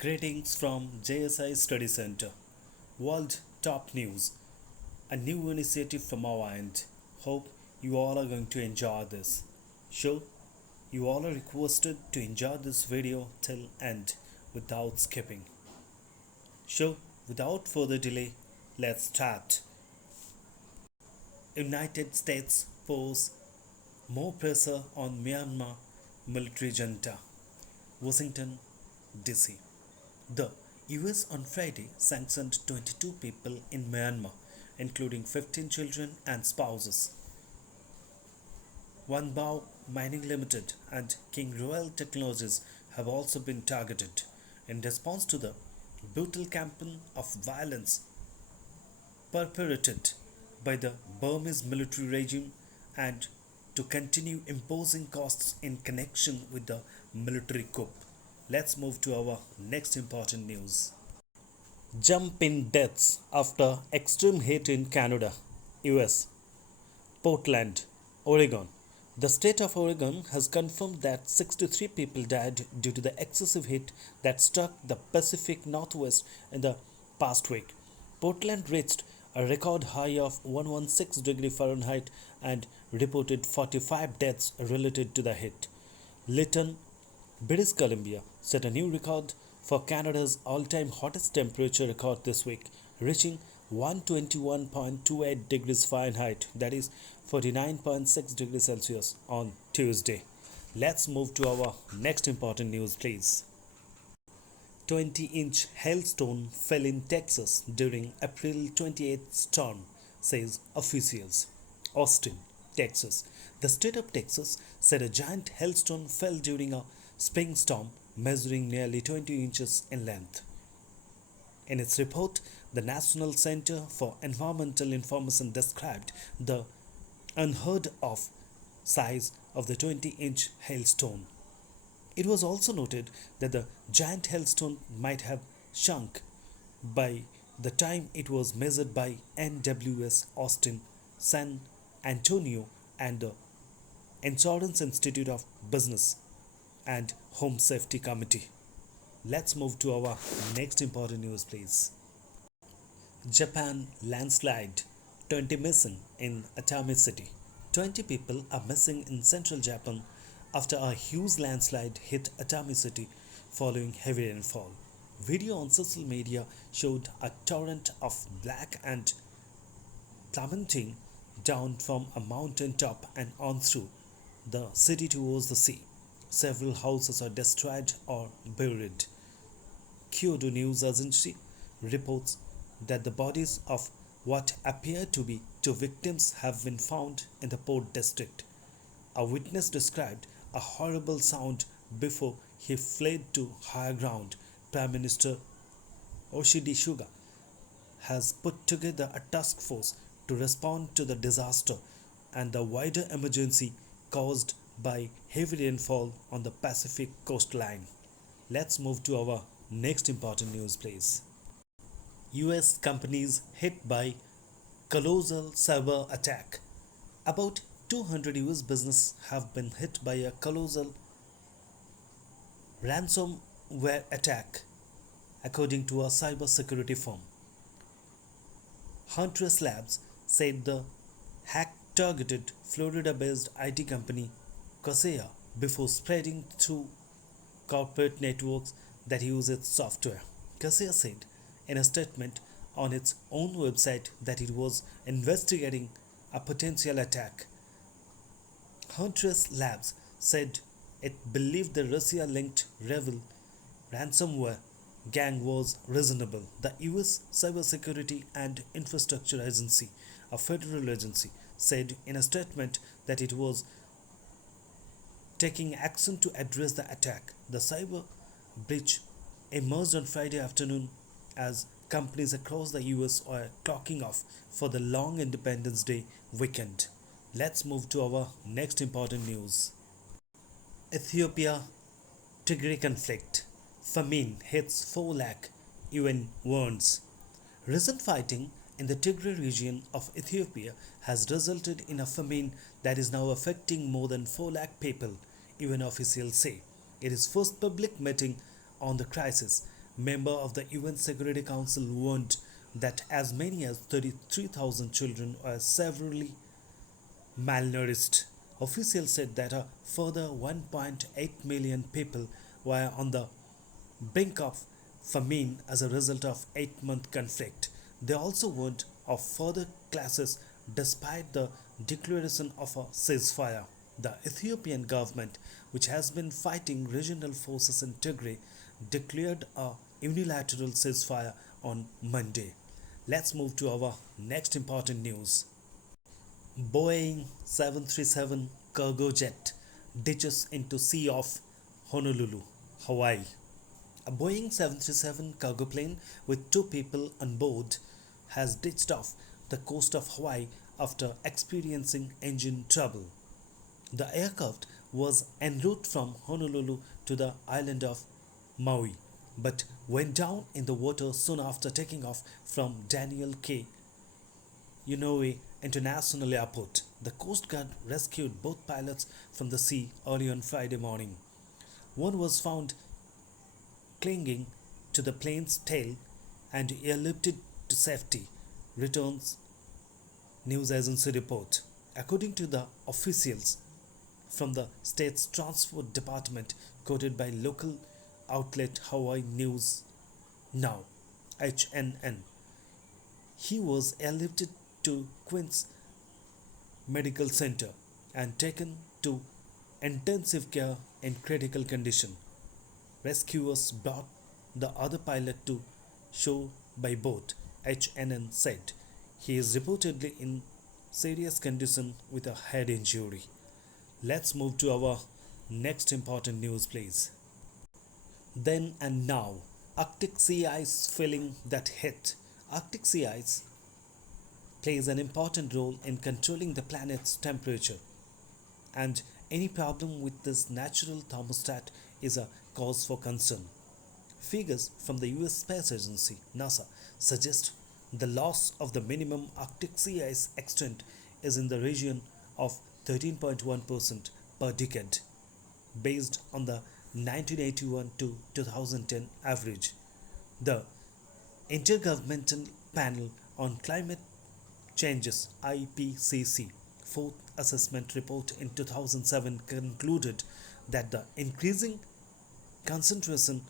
Greetings from JSI Study Center. World Top News, a new initiative from our end. Hope you all are going to enjoy this. So, you all are requested to enjoy this video till end without skipping. So, without further delay, let's start. United States pours more pressure on Myanmar military junta. Washington, DC. The US on Friday sanctioned 22 people in Myanmar, including 15 children and spouses. Wanbao Mining Limited and King Royal Technologies have also been targeted in response to the brutal campaign of violence perpetrated by the Burmese military regime and to continue imposing costs in connection with the military coup. Let's move to our next important news. Jump in deaths after extreme heat in Canada, US. Portland, Oregon. The state of Oregon has confirmed that 63 people died due to the excessive heat that struck the Pacific Northwest in the past week. Portland reached a record high of 116 degree Fahrenheit and reported 45 deaths related to the heat. Lytton, British Columbia set a new record for Canada's all-time hottest temperature record this week, reaching 121.28 degrees Fahrenheit, that is 49.6 degrees Celsius on Tuesday. Let's move to our next important news, please. 20-inch hailstone fell in Texas during April 28th storm, says officials. Austin, Texas. The state of Texas said a giant hailstone fell during a spring storm measuring nearly 20 inches in length. In its report, the National Center for Environmental Information described the unheard of size of the 20-inch hailstone. It was also noted that the giant hailstone might have shrunk by the time it was measured by NWS Austin, San Antonio, and the Insurance Institute of Business and Home Safety Committee. Let's move to our next important news, please. Japan landslide, 20 missing in Atami City. 20 people are missing in central Japan after a huge landslide hit Atami City following heavy rainfall. Video on social media showed a torrent of black and plummeting down from a mountain top and on through the city towards the sea. Several houses are destroyed or buried. Kyodo News Agency reports that the bodies of what appear to be two victims have been found in the port district. A witness described a horrible sound before he fled to higher ground. Prime Minister Yoshihide Suga has put together a task force to respond to the disaster and the wider emergency caused by heavy rainfall on the Pacific coastline. Let's move to our next important news, please. US companies hit by colossal cyber attack. About 200 US businesses have been hit by a colossal ransomware attack, according to a cybersecurity firm. Huntress Labs said the hack targeted Florida-based IT company Kaseya before spreading through corporate networks that use its software. Kaseya said in a statement on its own website that it was investigating a potential attack. Huntress Labs said it believed the Russia-linked Revil ransomware gang was reasonable. The US Cybersecurity and Infrastructure Agency, a federal agency, said in a statement that it was taking action to address the attack. The cyber breach emerged on Friday afternoon as companies across the US are clocking off for the long Independence Day weekend. Let's move to our next important news. Ethiopia Tigray conflict. Famine hits 4 lakh, UN warns. Recent fighting in the Tigray region of Ethiopia has resulted in a famine that is now affecting more than 4 lakh people, UN officials say. It is first public meeting on the crisis member of the UN Security Council, warned that as many as 33,000 children were severely malnourished. Officials said that a further 1.8 million people were on the brink of famine as a result of 8-month conflict. They also warned of further clashes despite the declaration of a ceasefire. The Ethiopian government, which has been fighting regional forces in Tigray, declared a unilateral ceasefire on Monday. Let's move to our next important news. Boeing 737 cargo jet ditches into Sea of Honolulu, Hawaii. A Boeing 737 cargo plane with two people on board has ditched off the coast of Hawaii after experiencing engine trouble. The aircraft was en route from Honolulu to the island of Maui, but went down in the water soon after taking off from Daniel K. Inouye International Airport. The Coast Guard rescued both pilots from the sea early on Friday morning. One was found clinging to the plane's tail and airlifted to safety, returns news agency report. According to the officials from the state's transport department, quoted by local outlet Hawaii News Now (HNN), he was airlifted to Queen's Medical Center and taken to intensive care in critical condition. Rescuers brought the other pilot to shore by boat, HNN said. He is reportedly in serious condition with a head injury. Let's move to our next important news, please. Then and now, Arctic sea ice filling that hit. Arctic sea ice plays an important role in controlling the planet's temperature, and any problem with this natural thermostat is a cause for concern. Figures from the US Space Agency (NASA) suggest the loss of the minimum Arctic sea ice extent is in the region of 13.1% per decade, based on the 1981 to 2010 average. The Intergovernmental Panel on Climate Changes (IPCC) fourth assessment report in 2007 concluded that the increasing concentration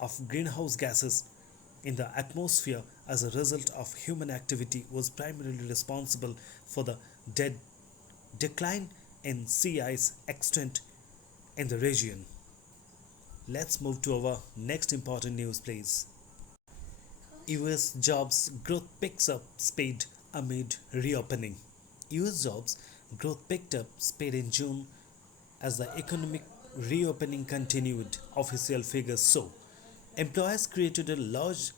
of greenhouse gases in the atmosphere as a result of human activity was primarily responsible for the decline in sea ice extent in the region. Let's move to our next important news, please. US jobs growth picks up speed amid reopening. US jobs growth picked up speed in June as the economic reopening continued, official figures show. Employers created a large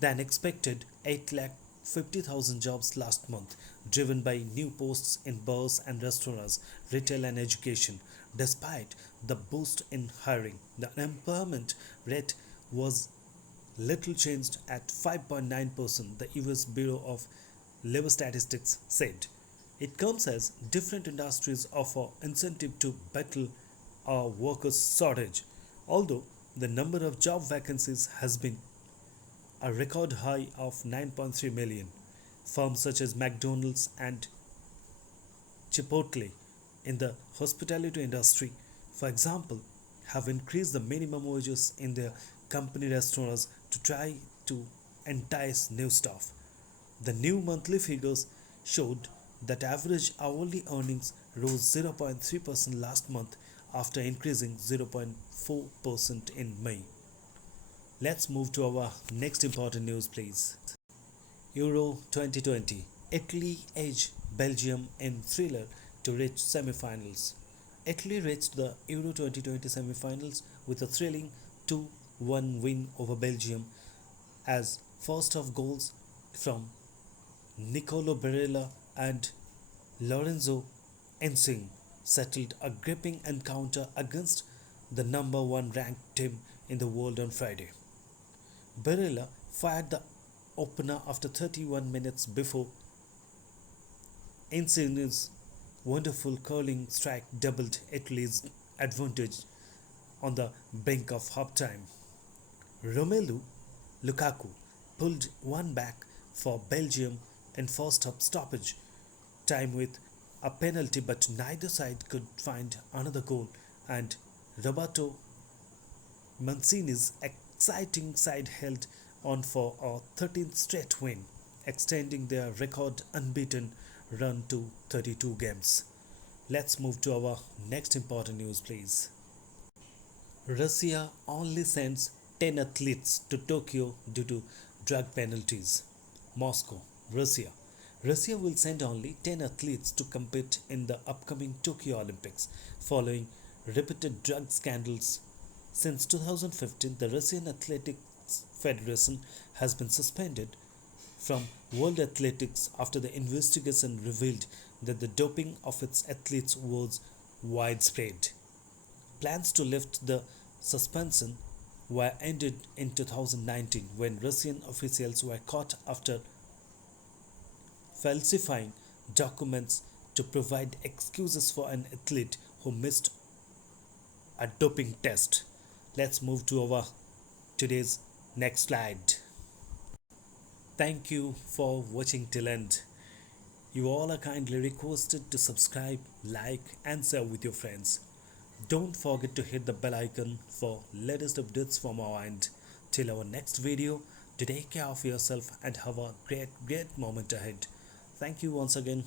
than expected 8 lakh 50,000 jobs last month, driven by new posts in bars and restaurants, retail and education. Despite the boost in hiring, the unemployment rate was little changed at 5.9%, the US Bureau of Labor Statistics said. It comes as different industries offer incentive to battle a workers' shortage, although the number of job vacancies has been a record high of 9.3 million. Firms such as McDonald's and Chipotle in the hospitality industry, for example, have increased the minimum wages in their company restaurants to try to entice new staff. The new monthly figures showed that average hourly earnings rose 0.3% last month after increasing 0.4% in May. Let's move to our next important news, please. Euro 2020. Italy edged Belgium in thriller to reach semi-finals. Italy reached the Euro 2020 semi-finals with a thrilling 2-1 win over Belgium as first of goals from Nicolo Barella and Lorenzo Insigne settled a gripping encounter against the number one ranked team in the world on Friday. Barella fired the opener after 31 minutes before Insigne's wonderful curling strike doubled Italy's advantage on the brink of halftime. Romelu Lukaku pulled one back for Belgium in first half stoppage time with a penalty, but neither side could find another goal, and Roberto Mancini's exciting side held on for a 13th straight win, extending their record unbeaten run to 32 games. Let's move to our next important news, please. Russia only sends 10 athletes to Tokyo due to drug penalties. Moscow, Russia. Russia will send only 10 athletes to compete in the upcoming Tokyo Olympics following repeated drug scandals. Since 2015, the Russian Athletics Federation has been suspended from World Athletics after the investigation revealed that the doping of its athletes was widespread. Plans to lift the suspension were ended in 2019 when Russian officials were caught after falsifying documents to provide excuses for an athlete who missed a doping test. Let's move to our today's next slide. Thank you for watching till end. You all are kindly requested to subscribe, like, and share with your friends. Don't forget to hit the bell icon for latest updates from our end. Till our next video, to take care of yourself and have a great moment ahead. Thank you once again.